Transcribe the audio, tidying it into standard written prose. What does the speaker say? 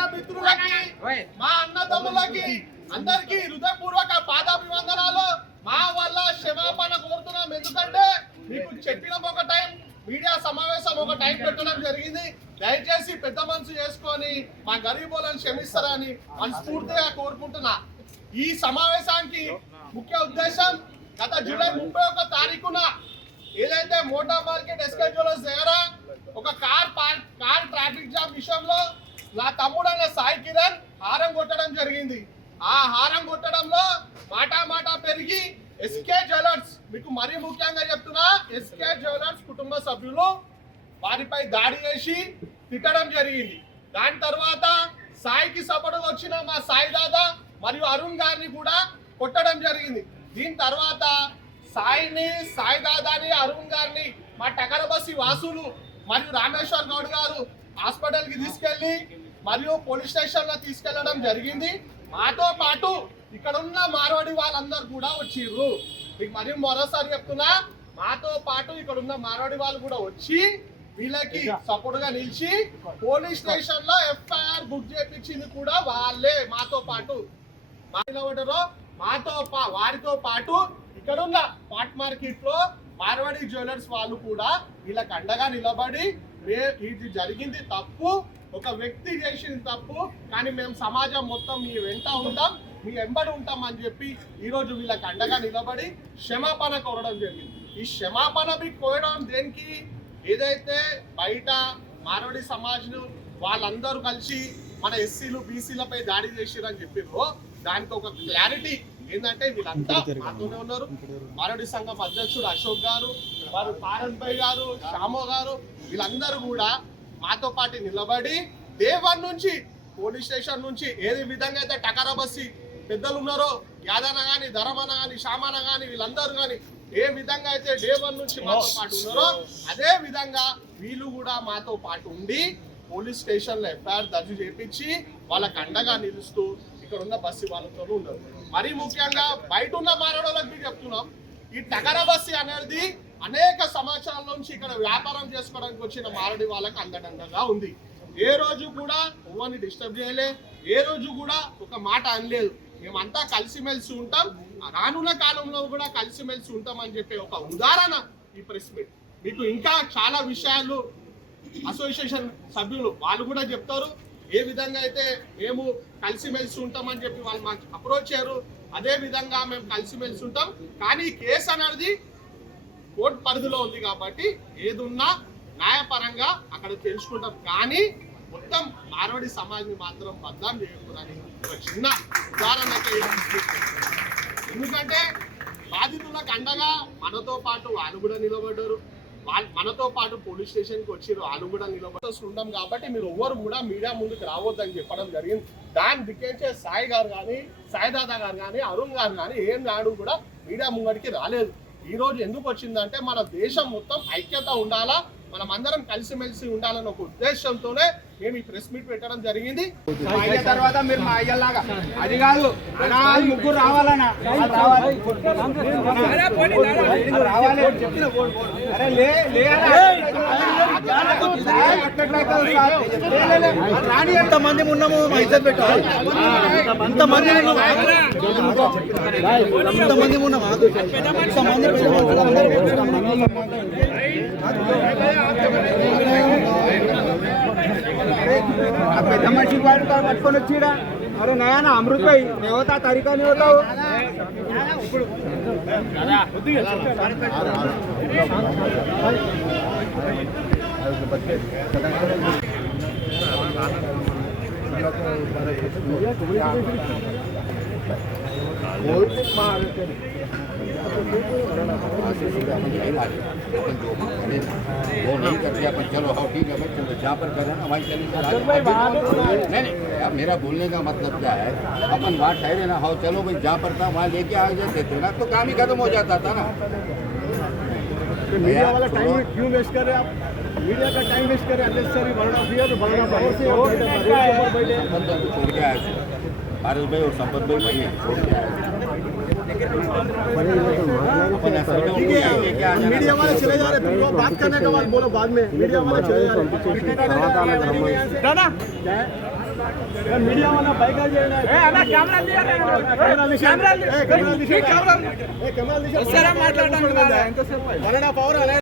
Media మిత్రులకి మా అన్నదమ్ములకి అందరికీ హృదయపూర్వక పాదాభివందనాలు. మా వల్ల క్షమాపణ కోరుతున్నాం. ఎందుకంటే మీకు చెప్పిన ఒక టైం మీడియా సమావేశం ఒక టైం పెట్టడం జరిగింది. దయచేసి పెద్ద మనసు చేసుకొని మా గరీబులను క్షమిస్తారని మనస్ఫూర్తిగా కోరుకుంటున్నా. ఈ సమావేశానికి ముఖ్య ఉద్దేశం గత జూలై 31 తారీఖున ఏదైతే మోటా మార్కెట్ ఎస్కే జ్యువెలర్స్ దగ్గర ఒక కార్ ట్రాఫిక్ జామ్ విషయంలో నా తమ్ముడైన సాయి కిరణ్ హారం కొట్టడం జరిగింది. ఆ హారం కొట్టడంలో మాట పెరిగి ఎస్కే జ్యువెలర్స్, మీకు మరీ ముఖ్యంగా చెప్తున్నా, ఎస్కే జ్యువెలర్స్ కుటుంబ సభ్యులు వారిపై దాడి చేసి తిట్టడం జరిగింది. దాని తర్వాత సాయికి సపోర్ట్ వచ్చిన మా సాయి దాదా మరియు అరుణ్ గారిని కూడా కొట్టడం జరిగింది. దీని తర్వాత సాయి దాదాని అరుణ్ గారిని మా టకరబస్సి వాసులు మరియు రామేశ్వర్ గౌడ్ గారు హాస్పిటల్కి తీసుకెళ్లి మరియు పోలీస్ స్టేషన్లో తీసుకెళ్లడం జరిగింది. మాతో పాటు ఇక్కడ ఉన్న మార్వాడి వాళ్ళందరూ కూడా వచ్చిర్రు. మీకు మరియు మరోసారి చెప్తున్నా, మాతో పాటు ఇక్కడ ఉన్న మార్వాడి వాళ్ళు కూడా వచ్చి వీళ్ళకి సపోర్ట్ గా నిలిచి పోలీస్ స్టేషన్ లో ఎఫ్ఐఆర్ బుక్ చేయించింది కూడా వాళ్ళే. మాతో పాటు వారితో పాటు ఇక్కడ ఉన్న పాట్ మార్కెట్ లో మార్వాడి జ్యువెలర్స్ వాళ్ళు కూడా వీళ్ళకి అండగా నిలబడి ఇది జరిగింది తప్పు, ఒక వ్యక్తి చేసింది తప్పు, కానీ మేము సమాజం మొత్తం మీ వెంట ఉంటాం, మీ వెంబడి ఉంటాం అని చెప్పి ఈరోజు వీళ్ళకి అండగా నిలబడి క్షమాపణ కోరడం జరిగింది. ఈ క్షమాపణ మీకు కోరడం దేనికి? ఏదైతే బయట మార్వాడి సమాజ్ను వాళ్ళందరూ కలిసి మన ఎస్సీలు బీసీలపై దాడి చేసిరని చెప్పిర్రో దానికి ఒక క్లారిటీ ఏంటంటే వీళ్ళంతా మాతోనే ఉన్నారు. మార్వాడి సంఘం అధ్యక్షుడు అశోక్ గారు, వారు పారన్ భాయ్ గారు, శ్యామో గారు, వీళ్ళందరూ కూడా మాతో పాటు నిలబడి దేవన్ నుంచి పోలీస్ స్టేషన్ నుంచి ఏది విధంగా అయితే టకరబస్సి పెద్దలు ఉన్నారో, యాదన్న కానీ, ధరమన్న కానీ, శ్యామన్న కానీ, వీళ్ళందరూ కానీ ఏ విధంగా అయితే దేవన్ నుంచి మాతో పాటు ఉన్నారో అదే విధంగా వీళ్ళు కూడా మాతో పాటు ఉండి పోలీస్ స్టేషన్లో ఎఫ్ఐఆర్ దర్జు చేయించి వాళ్ళకి అండగా నిలుస్తూ ఇక్కడ ఉన్న బస్సు వాళ్ళతో ఉన్నారు. మరీ ముఖ్యంగా బయట ఉన్న మారడోళ్ళకి చెప్తున్నాం, ఈ టకరబస్సి అనేది అనేక సంవత్సరాల నుంచి ఇక్కడ వ్యాపారం చేసుకోవడానికి వచ్చిన మారడి వాళ్ళకి అండదండగా ఉంది. ఏ రోజు కూడా ఎవరిని డిస్టర్బ్ చేయలే, ఏ రోజు కూడా ఒక మాట అనలేదు. మేమంతా కలిసిమెలిసి ఉంటాం, రానున్న కాలంలో కూడా కలిసిమెలిసి ఉంటాం అని చెప్పే ఒక ఉదాహరణ ఈ ప్రెస్ మీట్. మీకు ఇంకా చాలా విషయాలు అసోసియేషన్ సభ్యులు వాళ్ళు కూడా చెప్తారు. ఏ విధంగా అయితే మేము కలిసిమెలిసి ఉంటామని చెప్పి వాళ్ళు మాకు అప్రోచ్ అయ్యారు, అదే విధంగా మేము కలిసిమెలిసి ఉంటాం. కానీ కేసు అనేది కోర్టు పరిధిలో ఉంది కాబట్టి ఏదున్నా న్యాయపరంగా అక్కడ తెలుసుకుంటాం. కానీ మొత్తం మార్వాడి సమాజ్ని మాత్రం బద్నాం చేయకూడదని ఒక చిన్న ఉదాహరణ. ఎందుకంటే బాధితులకు అండగా మనతో పాటు వాళ్ళు కూడా నిలబడ్డారు, మనతో పాటు పోలీస్ స్టేషన్కి వచ్చారు, వాళ్ళు కూడా నిలబడి ఉంటాం. కాబట్టి మీరు ఎవ్వరు కూడా మీడియా ముందుకు రావద్దని చెప్పడం జరిగింది. దాన్ని దిక్కేసే సాయి గారు కానీ, సాయి దాదా గారు కానీ, అరుణ్ గారు కానీ ఏం నాడు కూడా మీడియా ముంగడికి రాలేదు. ఈ రోజు ఎందుకు వచ్చిందంటే మన దేశం మొత్తం ఐక్యత ఉండాలా, మనం అందరం కలిసిమెలిసి ఉండాలన్న ఒక ఉద్దేశంతోనే మేము ఈ ప్రెస్ మీట్ పెట్టడం జరిగింది. తర్వాత మీరు మా అయ్యలాగా అది కాదు, ముగ్గురు రావాలన్నా రావాలి. ఎంతమంది ఉన్నాము పెట్టాలి, అంతమంది ఉన్నాము, పెద్ద మనిషి పట్టుకొని వచ్చిరా. అరే నయా అమృత్ భాయ్ నేవతా తరీకా नहीं होता वो नहीं करते अपन चलो हाँ ठीक है भाई, चलो जहाँ पर करें ना वहीं चलेंगे। नहीं अब मेरा बोलने का मतलब क्या है, अपन वहाँ ठहरे ना, हाँ चलो भाई जहाँ पर था वहाँ लेके आ जाते थे ना, तो काम ही खत्म हो जाता था ना। मीडिया वाला टाइम क्यों वेस्ट कर रहे आप? मीडिया का टाइम वेस्ट कर रहे हैं, अननेसेसरी भरना दिया तो भरना पड़े छोड़ के आए पारस भाई और संपत भाई वही छोड़ के आए। मीडिया वाले चले जा रहे हैं, बात करने के बाद बोलो बाद में। मीडिया वाले चले जा रहे हैं। మీడియా వల్ల పైగా చేయండి. మాట్లాడడానికి